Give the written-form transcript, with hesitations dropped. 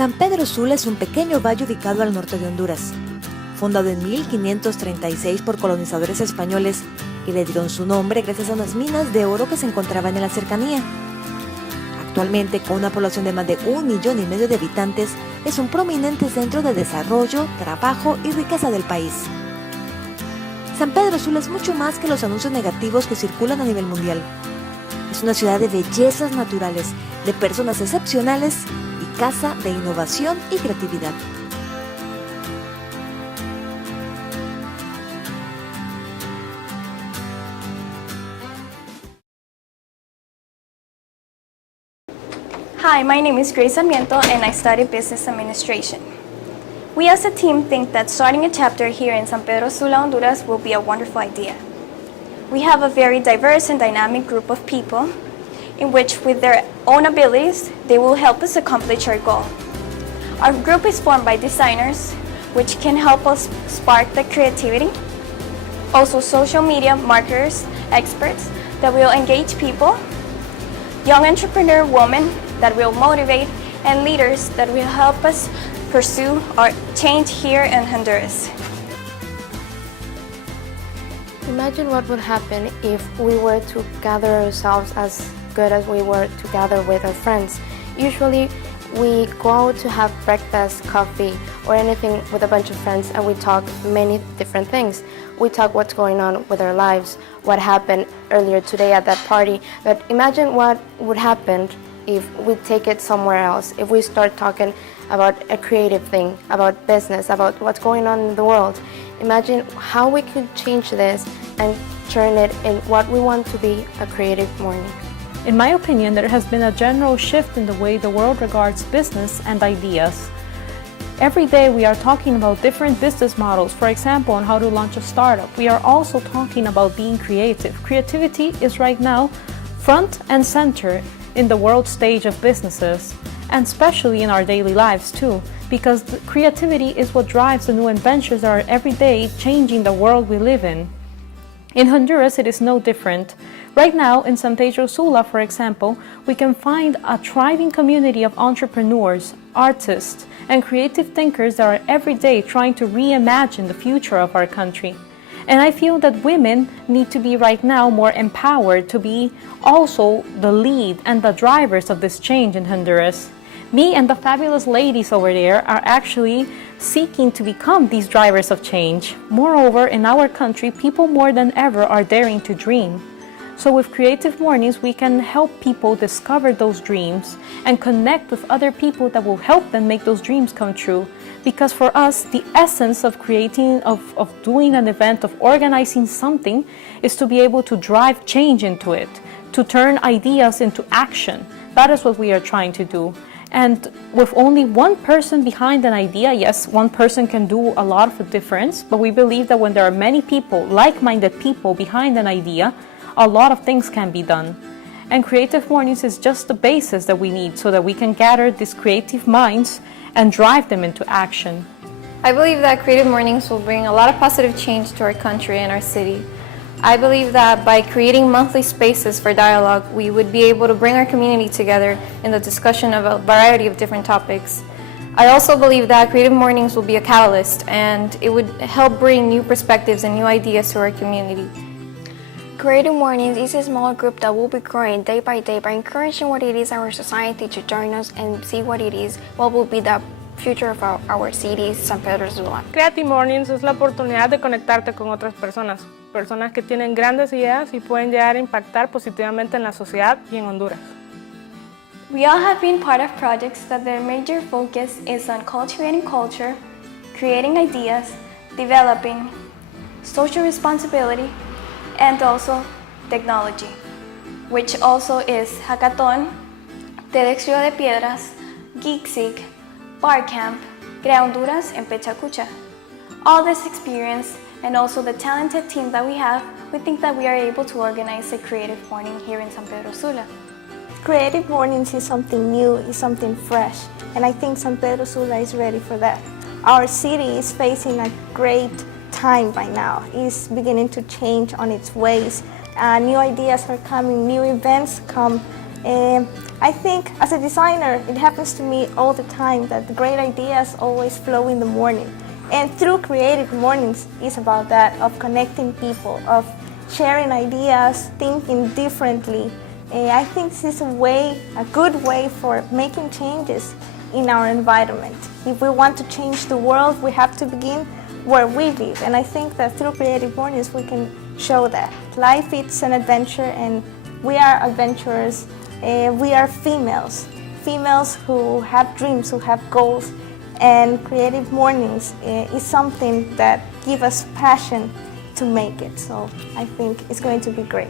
San Pedro Sula es un pequeño valle ubicado al norte de Honduras, fundado en 1536 por colonizadores españoles que le dieron su nombre gracias a unas minas de oro que se encontraban en la cercanía. Actualmente, con una población de más de 1,5 millones de habitantes, es un prominente centro de desarrollo, trabajo y riqueza del país. San Pedro Sula es mucho más que los anuncios negativos que circulan a nivel mundial. Es una ciudad de bellezas naturales, de personas excepcionales y casa de innovación y creatividad. Hi, my name is Grace Sarmiento and I study Business Administration. We as a team think that starting a chapter here in San Pedro Sula, Honduras will be a wonderful idea. We have a very diverse and dynamic group of people in which with their own abilities, they will help us accomplish our goal. Our group is formed by designers, which can help us spark the creativity. Also social media marketers, experts that will engage people, young entrepreneur women that will motivate, and leaders that will help us pursue our change here in Honduras. Imagine what would happen if we were to gather ourselves as good as we were to gather with our friends. Usually we go out to have breakfast, coffee, or anything with a bunch of friends and we talk many different things. We talk what's going on with our lives, what happened earlier today at that party, but imagine what would happen if we take it somewhere else, if we start talking about a creative thing, about business, about what's going on in the world. Imagine how we could change this and turn it in what we want to be a creative morning. In my opinion, there has been a general shift in the way the world regards business and ideas. Every day we are talking about different business models, for example, on how to launch a startup. We are also talking about being creative. Creativity is right now front and center in the world stage of businesses, and especially in our daily lives too, because creativity is what drives the new inventions that are every day changing the world we live in. In Honduras, it is no different. Right now, in San Pedro Sula, for example, we can find a thriving community of entrepreneurs, artists, and creative thinkers that are every day trying to reimagine the future of our country. And I feel that women need to be right now more empowered to be also the lead and the drivers of this change in Honduras. Me and the fabulous ladies over there are actually seeking to become these drivers of change. Moreover, in our country, people more than ever are daring to dream. So with Creative Mornings, we can help people discover those dreams and connect with other people that will help them make those dreams come true. Because for us, the essence of creating, of doing an event, of organizing something, is to be able to drive change into it, to turn ideas into action. That is what we are trying to do. And with only one person behind an idea, yes, one person can do a lot of the difference, but we believe that when there are many people, like-minded people behind an idea, a lot of things can be done. And Creative Mornings is just the basis that we need so that we can gather these creative minds and drive them into action. I believe that Creative Mornings will bring a lot of positive change to our country and our city. I believe that by creating monthly spaces for dialogue, we would be able to bring our community together in the discussion of a variety of different topics. I also believe that Creative Mornings will be a catalyst and it would help bring new perspectives and new ideas to our community. Creative Mornings is a small group that will be growing day by day by encouraging what it is our society to join us and see what it is, what will be the future of our city, San Pedro Sula. Creative Mornings es la oportunidad de conectarte con otras personas que tienen grandes ideas y pueden llegar a impactar positivamente en la sociedad y en Honduras. We all have been part of projects that their major focus is on cultivating culture, creating ideas, developing social responsibility, and also technology, which also is Hackathon, TEDx Río de Piedras, Geeksig, Barcamp, Crea Honduras, and Pechacucha. All this experience and also the talented team that we have, we think that we are able to organize a creative morning here in San Pedro Sula. Creative Mornings is something new, is something fresh, and I think San Pedro Sula is ready for that. Our city is facing a great time right now. It's beginning to change on its ways. New ideas are coming, new events come I think as a designer, it happens to me all the time that the great ideas always flow in the morning. And through Creative Mornings, it's about that, of connecting people, of sharing ideas, thinking differently. I think this is a good way for making changes in our environment. If we want to change the world, we have to begin where we live. And I think that through Creative Mornings, we can show that. Life is an adventure, and we are adventurers. We are females who have dreams, who have goals, and Creative Mornings is something that gives us passion to make it. So I think it's going to be great.